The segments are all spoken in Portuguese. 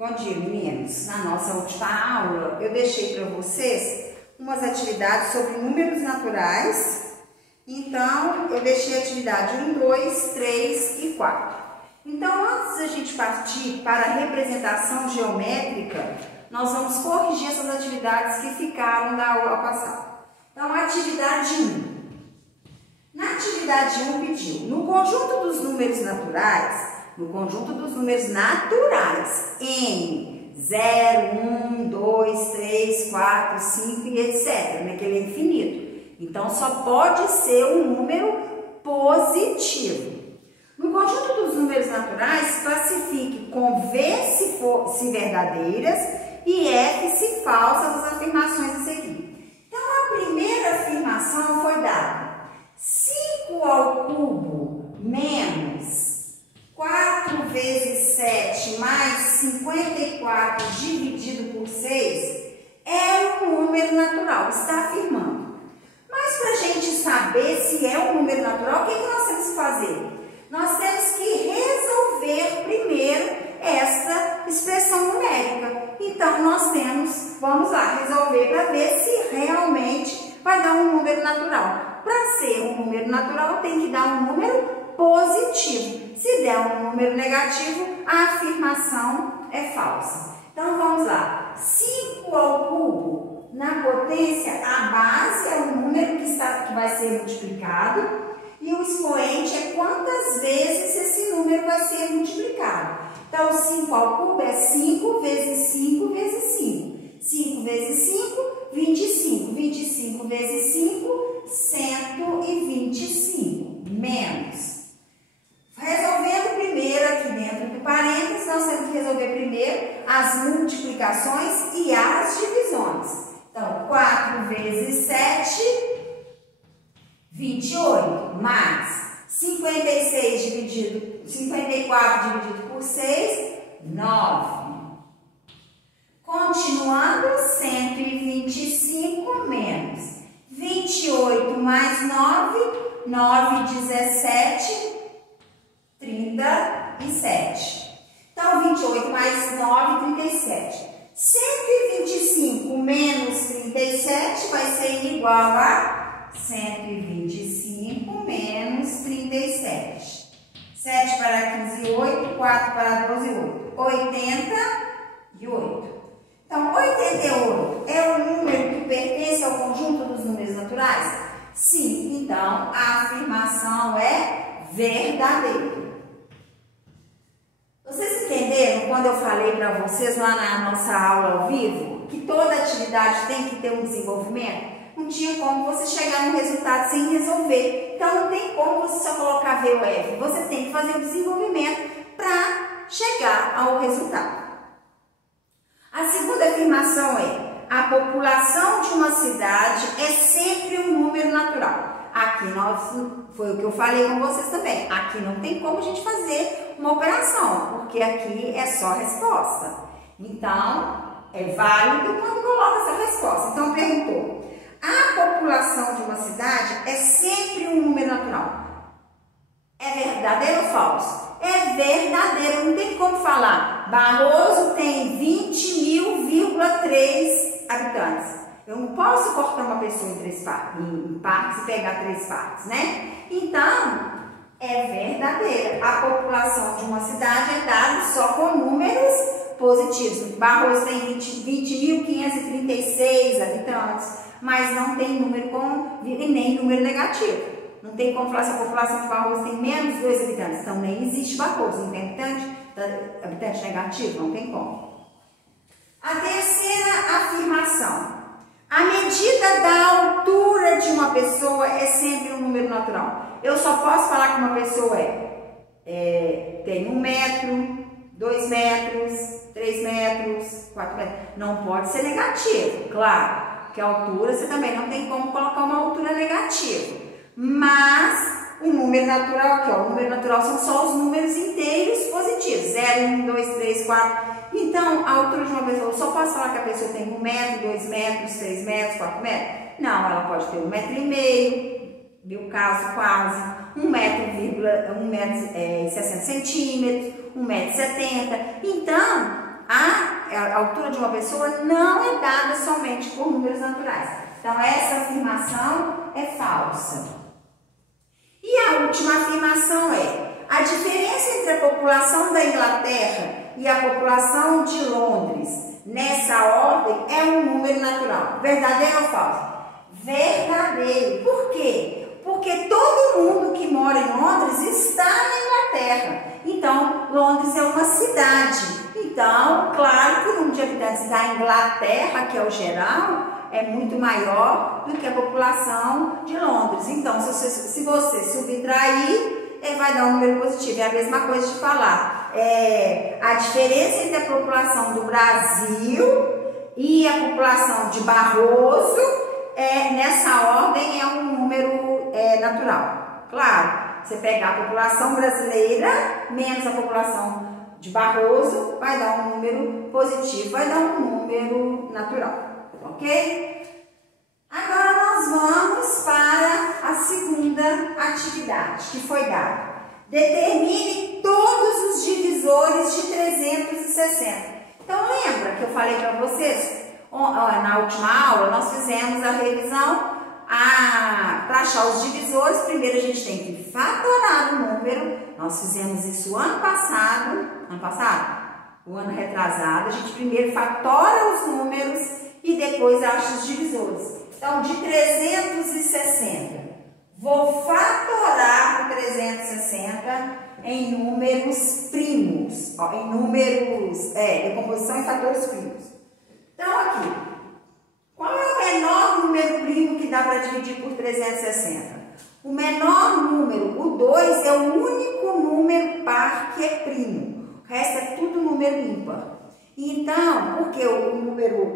Bom dia, meninos. Na nossa última aula, eu deixei para vocês umas atividades sobre números naturais. Então, eu deixei a atividade 1, 2, 3 e 4. Então, antes da gente partir para a representação geométrica, nós vamos corrigir essas atividades que ficaram da aula passada. Então, atividade 1. Na atividade 1 pediu, no conjunto dos números naturais, N, 0, 1, 2, 3, 4, 5 e etc, né, que ele é infinito. Então, só pode ser um número positivo. No conjunto dos números naturais, classifique com V se verdadeiras e F se falsas as afirmações a seguir. Então, a primeira afirmação foi dada: 5 ao cubo menos 4 vezes 7 mais 54 dividido por 6 é um número natural, está afirmando. Mas para a gente saber se é um número natural, o que nós temos que fazer? Nós temos que resolver primeiro essa expressão numérica. Então, vamos lá, resolver para ver se realmente vai dar um número natural. Para ser um número natural, tem que dar um número positivo. Se der um número negativo, a afirmação é falsa. Então, vamos lá. 5 ao cubo, na potência, a base é o número que vai ser multiplicado e o expoente é quantas vezes esse número vai ser multiplicado. Então, 5 ao cubo é 5 vezes 5 vezes 5. 5 vezes 5, 25. 25 vezes 5, 125. Menos. Resolvendo primeiro aqui dentro do parênteses, nós temos que resolver primeiro as multiplicações e as divisões. Então, 4 vezes 7, 28, mais 54 dividido por 6, 9. Continuando, 125 menos 28 mais 9, 17, 37. Então, 28 mais 9, 37. 125 menos 37 vai ser igual a 125 menos 37. 7 para 15, 8. 4 para 12, 8. 88. Então, 88 é o número que pertence ao conjunto dos números naturais? Sim. Então, a afirmação é verdadeira. Vocês entenderam quando eu falei para vocês lá na nossa aula ao vivo que toda atividade tem que ter um desenvolvimento? Não tinha como você chegar no resultado sem resolver. Então, não tem como você só colocar V ou F. Você tem que fazer o desenvolvimento para chegar ao resultado. A segunda afirmação é: a população de uma cidade é sempre um número natural. Aqui foi o que eu falei com vocês também. Aqui não tem como a gente fazer uma operação, porque aqui é só resposta. Então, é válido quando coloca essa resposta. Então, perguntou: a população de uma cidade é sempre um número natural. É verdadeiro ou falso? É verdadeiro, não tem como falar. Barroso tem 20.000,3 habitantes. Eu não posso cortar uma pessoa em partes e pegar 3 partes, né? Então, é verdadeira. A população de uma cidade é dada só com números positivos. Barroso tem 20.536 habitantes, mas não tem número nem número negativo. Não tem como falar se a população de Barroso tem menos 2 habitantes. Então, nem existe Barroso. Não tem habitante negativo, não tem como. A terceira afirmação: a medida da altura de uma pessoa é sempre um número natural. Eu só posso falar que uma pessoa tem 1 metro, 2 metros, 3 metros, 4 metros. Não pode ser negativo, claro. Porque a altura você também não tem como colocar uma altura negativa. Mas o número natural aqui, ó, o número natural são só os números inteiros positivos. 0, 1, 2, 3, 4. Então, a altura de uma pessoa, eu só posso falar que a pessoa tem 1 metro, 2 metros, 3 metros, 4 metros? Não, ela pode ter 1,5 metro, meu caso quase, 1 metro, 1,60 centímetros, 1,70 metro. Então, a a altura de uma pessoa não é dada somente por números naturais. Então, essa afirmação é falsa. E a última afirmação é: a diferença entre a população da Inglaterra e a população de Londres, nessa ordem, é um número natural. Verdadeiro ou falso? Verdadeiro. Por quê? Porque todo mundo que mora em Londres está na Inglaterra. Então, Londres é uma cidade. Então, claro que o número de habitantes da Inglaterra, que é o geral, é muito maior do que a população de Londres. Então, se você subtrair, vai dar um número positivo. É a mesma coisa de falar. A diferença entre a população do Brasil e a população de Barroso, nessa ordem, é um número natural. Claro, você pegar a população brasileira menos a população de Barroso, vai dar um número positivo, vai dar um número natural. Ok? Agora nós vamos para a segunda atividade que foi dada. Determine todos os divisores de 360. Então lembra que eu falei para vocês, na última aula nós fizemos a revisão. Para achar os divisores, primeiro a gente tem que fatorar o número. Nós fizemos isso ano passado, o ano retrasado. A gente primeiro fatora os números e depois acha os divisores. Então, de 360, vou fatorar o 360 em números primos, em números, decomposição em fatores primos. Então, aqui, qual é o menor número primo que dá para dividir por 360? O menor número, o 2, é o único número par que é primo. O resto é tudo número ímpar. Então, porque o número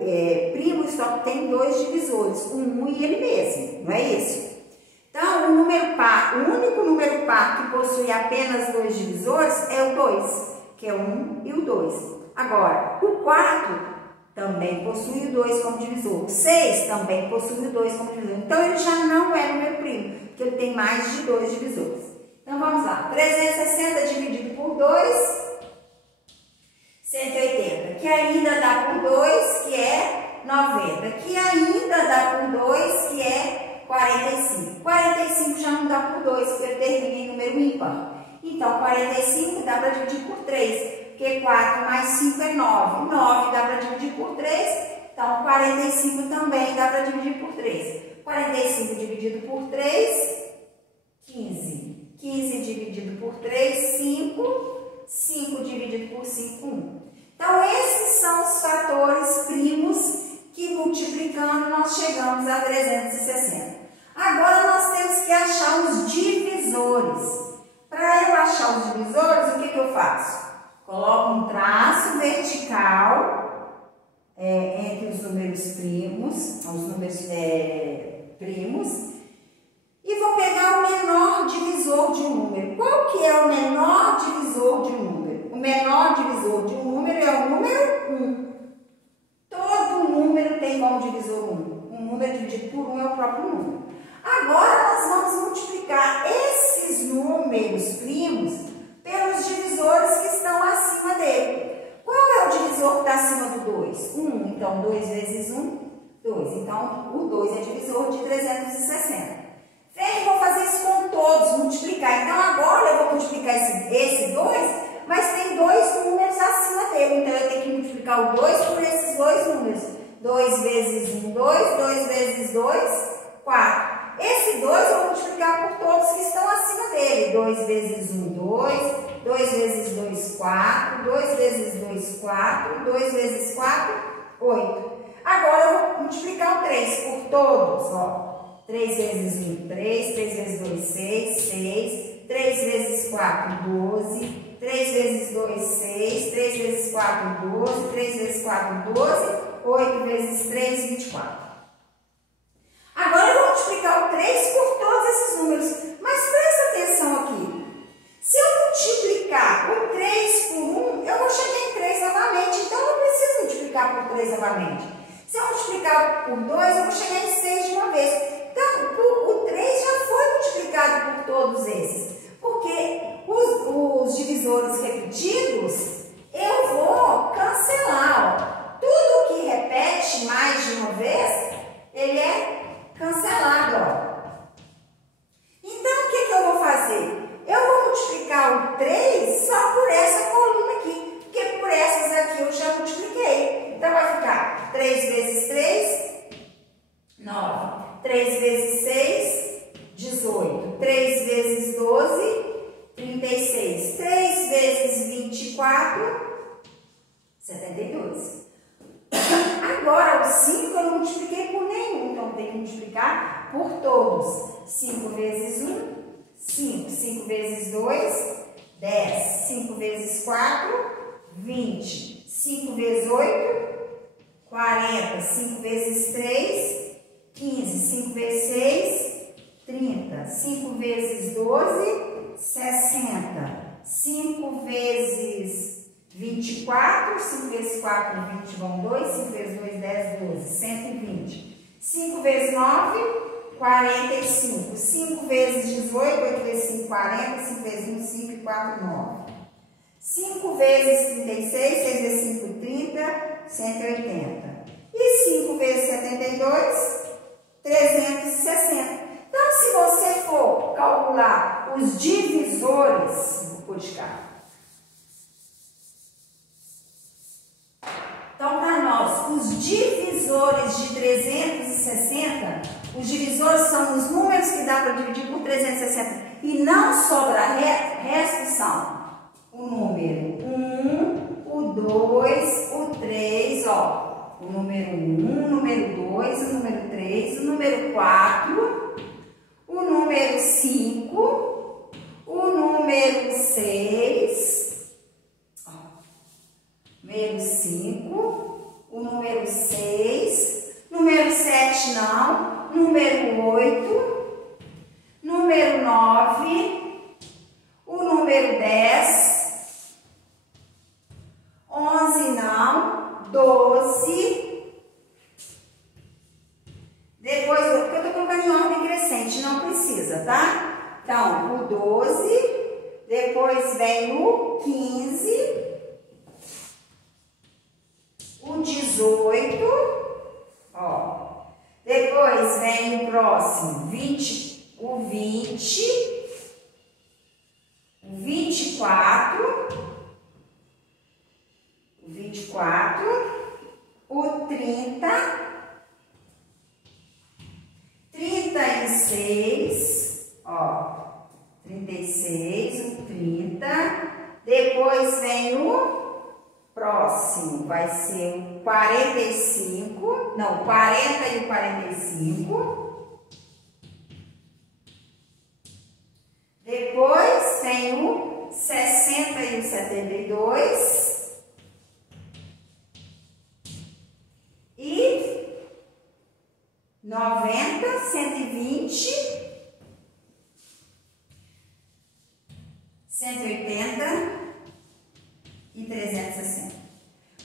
primo só tem 2 divisores, o 1 e ele mesmo, não é isso? Então, o número par, o único número par que possui apenas 2 divisores é o 2, que é o 1 e o 2. Agora, o 4 também possui o 2 como divisor. O 6 também possui o 2 como divisor. Então, ele já não é número primo, porque ele tem mais de 2 divisores. Então, vamos lá. 360 dividido por 2, 180. Que ainda dá por 2, que é 90. Que ainda dá por 2, que é 45. 45 já não dá por 2, porque ele termina em número ímpar. Então, 45 dá para dividir por 3. Porque 4 mais 5 é 9. 9 dá para dividir por 3. Então, 45 também dá para dividir por 3. 45 dividido por 3, 15. 15 dividido por 3, 5. 5 dividido por 5, 1. Então, esses são os fatores primos que, multiplicando, nós chegamos a 360. Agora, nós temos que achar os divisores. Para eu achar os divisores, o que eu faço? Coloco um traço vertical entre os números primos, e vou pegar o menor divisor de um número. Qual que é o menor divisor de um número? O menor divisor de um número é o número 1. Todo número tem como divisor 1. Um número dividido por 1 é o próprio número. Agora, nós vamos multiplicar esses números primos pelos divisores que estão acima dele. Qual é o divisor que está acima do 2? 1. Então, 2 vezes 1, 2. Então, o 2 é divisor de 360. Vem, vou fazer isso com todos, multiplicar. Então, agora eu vou multiplicar esse 2, mas tem 2 números acima dele. Então, eu tenho que multiplicar o 2 por esses 2 números. 2 vezes 1, 2. 2 vezes 2, 4. Esse 2 eu vou multiplicar por todos que estão acima dele. 2 vezes 1, 2. 2 vezes 2, 4. 2 vezes 2, 4. 2 vezes 4, 8. Agora eu vou multiplicar o 3 por todos, ó. 3 vezes 1, 3. 3 vezes 2, 6. 6. 3 vezes 4, 12. 3 vezes 2, 6. 3 vezes 4, 12. 3 vezes 4, 12. 8 vezes 3, 24. Agora eu vou multiplicar o 3 por todos esses números. Mas presta atenção aqui. Se eu multiplicar o 3 por 1, eu vou chegar em 3 novamente. Então, eu não preciso multiplicar por 3 novamente. Se eu multiplicar por 2, eu vou chegar em 6 de uma vez. Então, o 3 já foi multiplicado por todos esses. Porque os divisores repetidos, eu vou cancelar, ó. por todos. 5 vezes 1, 5. 5 vezes 2, 10. 5 vezes 4, 20. 5 vezes 8, 40. 5 vezes 3, 15. 5 vezes 6, 30. 5 vezes 12, 60. 5 vezes 24, 5 vezes 4, 20 vão 2, 5 vezes 2, 10, 12, 120. 5 vezes 9, 45. 5 vezes 18, 8 vezes 5, 40, 5 vezes 1, 5 e 4, 9. 5 vezes 36, 6 vezes 5, 30, 180. E 5 vezes 72, 360. Então, se você for calcular os divisores, vou pôr de cá. Então, para nós, os divisores de 360, os divisores são os números que dá para dividir por 360 e não sobra resto são o número 1, o 2, o 3, ó, o número 1, o número 2, o número 3, o número 4, o número 5, o número 6, ó, número 5, o número 6, número 7 não, número 8, número 9, o número 10, 11 não, 12. Depois, porque eu estou colocando em ordem crescente, não precisa, tá? Então, o 12, depois vem o 15, o 18, ó. Depois vem o próximo, 20, o 20, o 24, o 24, o 30, 36, ó, 36, o 30, depois vem o próximo, vai ser o 45, não, o 40 e o 45, depois vem o 60 e o 72, e 90, 120, 180 e 360.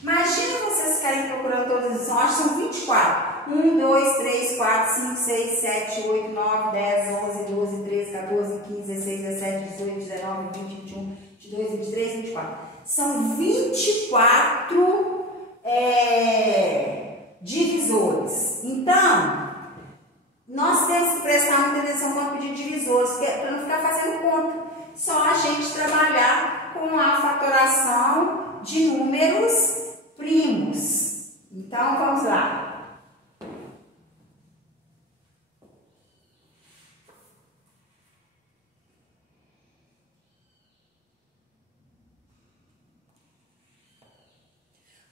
Imagina vocês ficarem procurando todas as lições, são 24. 1, 2, 3, 4, 5, 6, 7, 8, 9, 10, 11, 12, 13, 14, 15, 16, 17, 18, 19, 20, 21, 22, 23, 24. São 24 divisores. Então, nós temos que prestar muita atenção quando pedir divisores, para não ficar fazendo conta. Só a gente trabalhar com a fatoração de números primos. Então, vamos lá.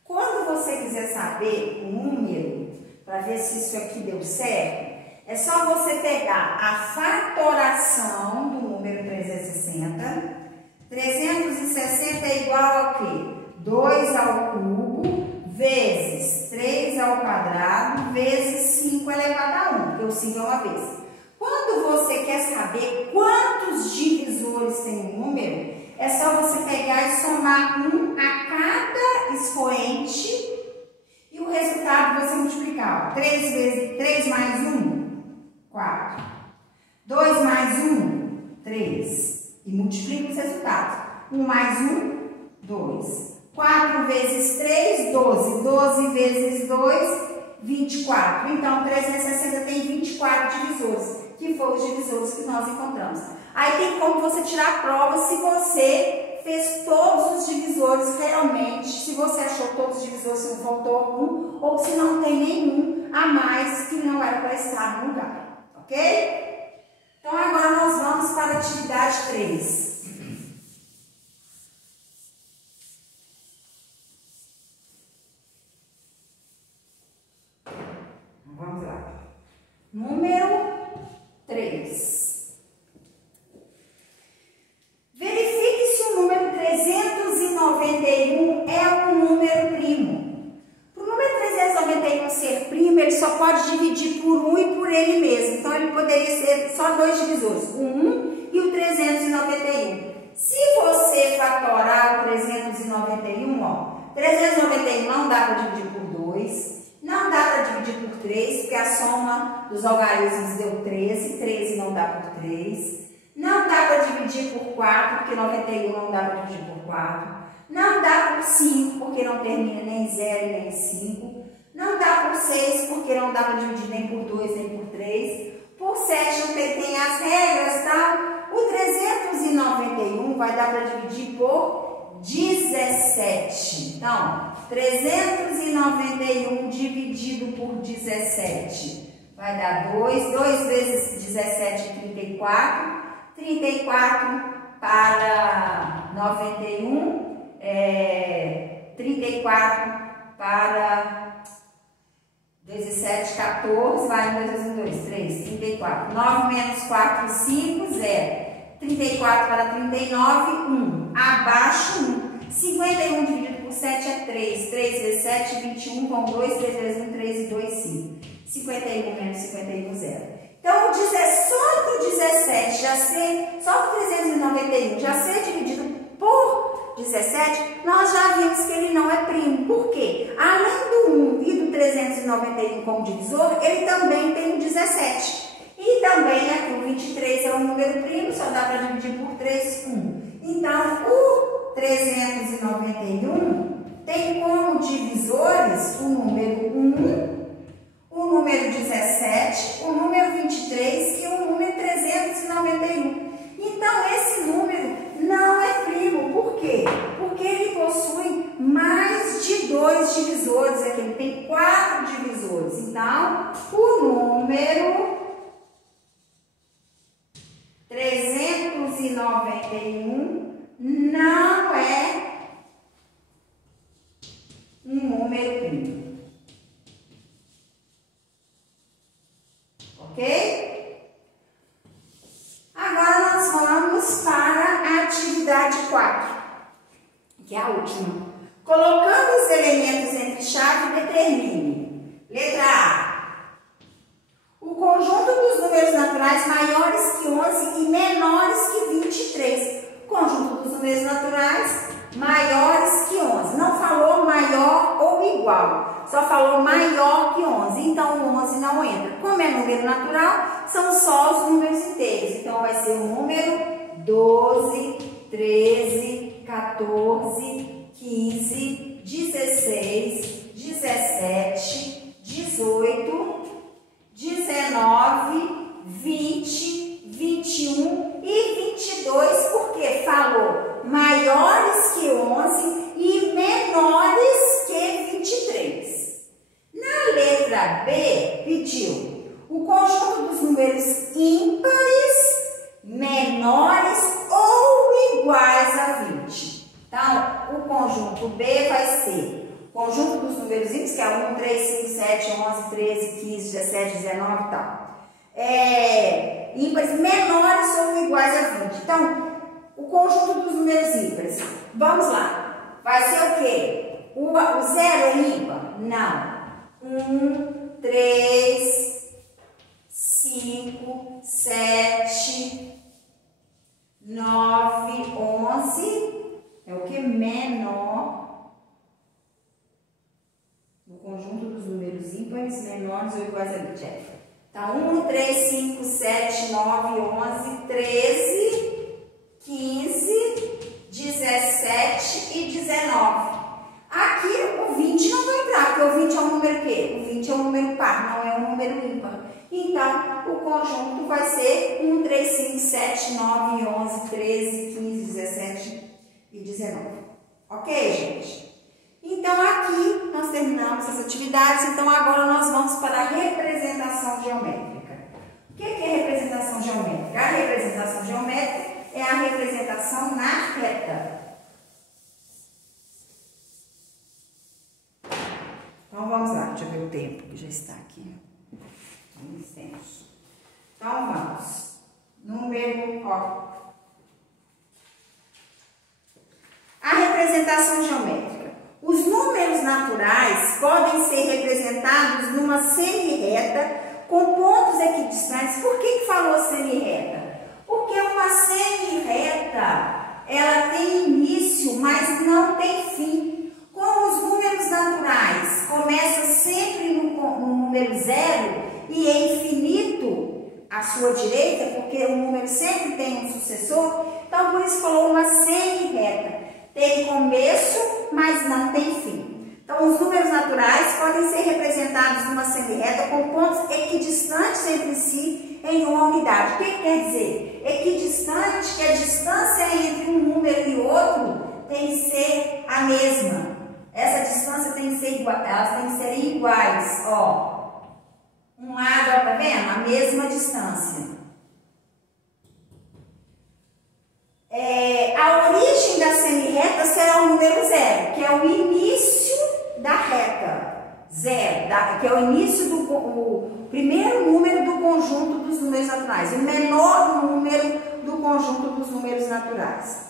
Quando você quiser saber o número, para ver se isso aqui deu certo, é só você pegar a fatoração do número 360. 360 é igual ao quê? 2 ao cubo vezes 3 ao quadrado vezes 5 elevado a 1, porque o 5 é uma vez. Quando você quer saber quantos divisores tem um número, é só você pegar e somar 1 a cada expoente e o resultado você multiplicar. 3 mais 1, 4. 2 mais 1, 3. E multiplica os resultados. 1 mais 1, 2. 4 vezes 3, 12. 12 vezes 2, 24. Então, 360 tem 24 divisores, que foram os divisores que nós encontramos. Aí tem como você tirar a prova se você fez todos os divisores realmente, se você achou todos os divisores, se não faltou algum, ou se não tem nenhum a mais que não era para estar no lugar. Ok? Então, agora nós vamos para a atividade 3. Vamos lá. Número 391 não dá para dividir por 2. Não dá para dividir por 3, porque a soma dos algarismos deu 13. 13 não dá por 3. Não dá para dividir por 4, porque 91 não dá para dividir por 4. Não dá por 5, porque não termina nem 0 nem 5. Não dá por 6, porque não dá para dividir nem por 2 nem por 3. Por 7 não tem as regras, tá? O 391 vai dar para dividir por 17. Então, 391 dividido por 17 vai dar 2. 2 vezes 17 é 34. 34 para 91 34 para 17, 14, vai 2 vezes 2, 3, 34. 9 menos 4, 5, 0. 34 para 39, 1. Abaixo 1. 51 dividido por 7 é 3. 3 vezes 7, 21, vão 2, 3 vezes 1, 3 e 2, 5. 51 menos 51, 0. Então, só do 17, só do 391, já ser dividido por 17, nós já vimos que ele não é primo. Por quê? Além do 1 e do 391 como divisor, ele também tem o 17. E também aqui o 23 é um número primo, só dá para dividir por 3, 1. Então, o 391 tem como divisores o número 1, o número 17, o número 23 e o número 391. Então, esse número não é primo. Por quê? Porque ele possui mais de 2 divisores. Aqui ele tem 4 divisores. Então, o número 391 não é um número primo. Ok? Agora nós vamos para a atividade 4, que é a última. Colocando os elementos entre chave, determine. Letra A. O conjunto dos números naturais maiores que 11 e menores que 23. O conjunto dos números naturais maiores que 11. Não falou maior ou igual, só falou maior que 11. Então, o 11 não entra. Como é número natural, são só os números inteiros. Então, vai ser o número 12, 13, 14, 15, 16, 17, 18, 19, 20, 21 e 22, porque falou maiores que 11 e menores que 23. Na letra B, pediu o conjunto dos números ímpares, menores ou iguais a 20. Então, o conjunto B vai ser o conjunto dos números ímpares, que é 1, 3, 5, 7, 11, 13, 15, 17, 19 e tal. Ímpares menores ou iguais a 20. Então, o conjunto dos números ímpares. Vamos lá. Vai ser o quê? O 0 é ímpar? Não. 1, 3, 5, 7, 9, 11. É o que? Menor. O conjunto dos números ímpares, menores ou iguais a 20. Então, 1, 3, 5, 7, 9, 11, 13, 15, 17 e 19. Aqui o 20 não vai entrar, porque o 20 é um número quê? O 20 é um número par, não é um número ímpar. Então, o conjunto vai ser 1, 3, 5, 7, 9, 11, 13, 15, 17 e 19. Ok, gente? Então, aqui nós terminamos as atividades. Então, agora nós vamos para a representação geométrica. O que é representação geométrica? A representação geométrica é a representação na reta. Então, vamos lá. Deixa eu ver o tempo que já está aqui. Extenso. Então, vamos. Número, ó. A representação geométrica. Os números naturais podem ser representados numa semi-reta com pontos equidistantes. Por que falou semi-reta? Porque uma semi-reta, ela tem início, mas não tem fim. Como os números número 0 e é infinito à sua direita, porque o número sempre tem um sucessor, então por isso falou uma semi-reta. Tem começo, mas não tem fim. Então os números naturais podem ser representados numa semi-reta com pontos equidistantes entre si em uma unidade. O que quer dizer? Equidistante, que a distância entre um número e outro tem que ser a mesma. Essa distância tem que ser igual, elas têm que ser iguais, ó. Um lado, ó, tá vendo? A mesma distância. A origem da semi-reta será o número 0, que é o início da reta. 0, que é o início o primeiro número do conjunto dos números naturais, o menor número do conjunto dos números naturais.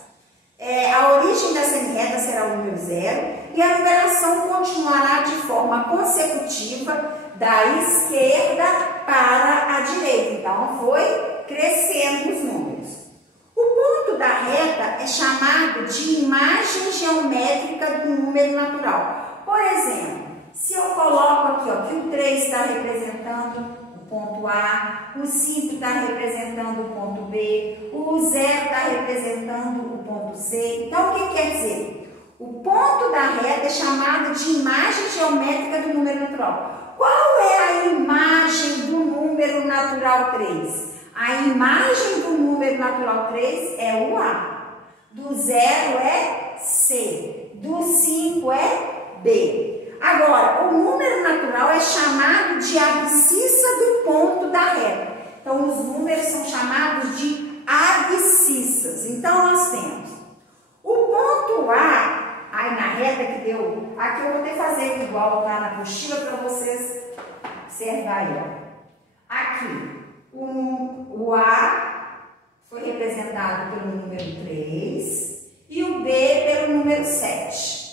A origem da semi-reta será o número 0 e a numeração continuará de forma consecutiva da esquerda para a direita. Então, foi crescendo os números. O ponto da reta é chamado de imagem geométrica do número natural. Por exemplo, se eu coloco aqui, ó, que o 3 está representando o ponto A, o 5 está representando o ponto B, o 0 está representando o ponto C. Então, o que quer dizer? O ponto da reta é chamado de imagem geométrica do número natural. Qual é a imagem do número natural 3? A imagem do número natural 3 é o A. Do 0 é C. Do 5 é B. Agora, o número natural é chamado de abscissa do ponto da reta. Então, os números são chamados de abscissas. Então, nós temos o ponto A, aí na reta que deu, aqui eu vou ter que fazer igual lá na apostila para vocês observarem, ó. Aqui, o A foi representado pelo número 3 e o B pelo número 7.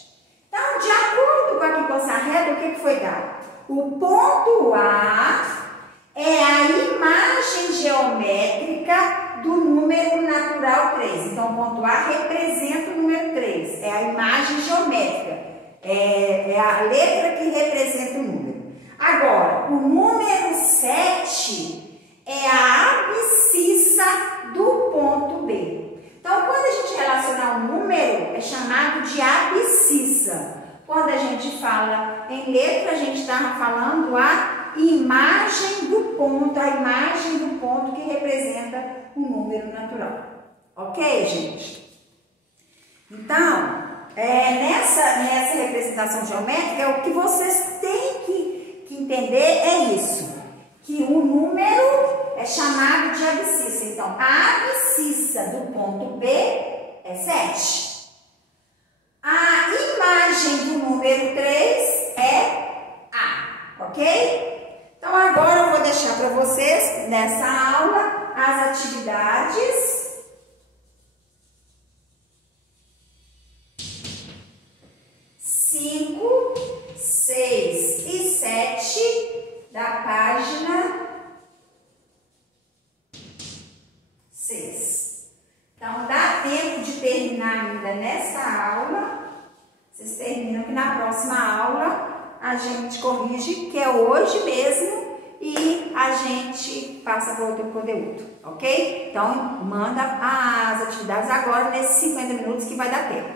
Então, de acordo com essa reta, o que foi dado? O ponto A é a imagem geométrica do número natural 3. Então, o ponto A representa o número 3. É a imagem geométrica. É a letra que representa o número. Agora, o número 7 é a abscissa do ponto B. Então, quando a gente relacionar um número, é chamado de abscissa. Quando a gente fala em letra, a gente está falando a imagem do ponto, a imagem do ponto que representa o número natural. Ok, gente? Então, nessa representação geométrica, o que vocês têm que entender é isso, que o número é chamado de abscissa. Então, a abscissa do ponto B é 7. A imagem do número 3 é A, ok? Então, agora eu vou deixar para vocês, nessa aula, as atividades. Cinco, 6 e 7 da página 6. Então, dá tempo de terminar ainda nessa aula. Vocês terminam que na próxima aula a gente corrige, que é hoje mesmo, e a gente passa para outro conteúdo, ok? Então, manda as atividades agora, nesses 50 minutos que vai dar tempo.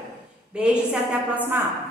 Beijos e até a próxima aula.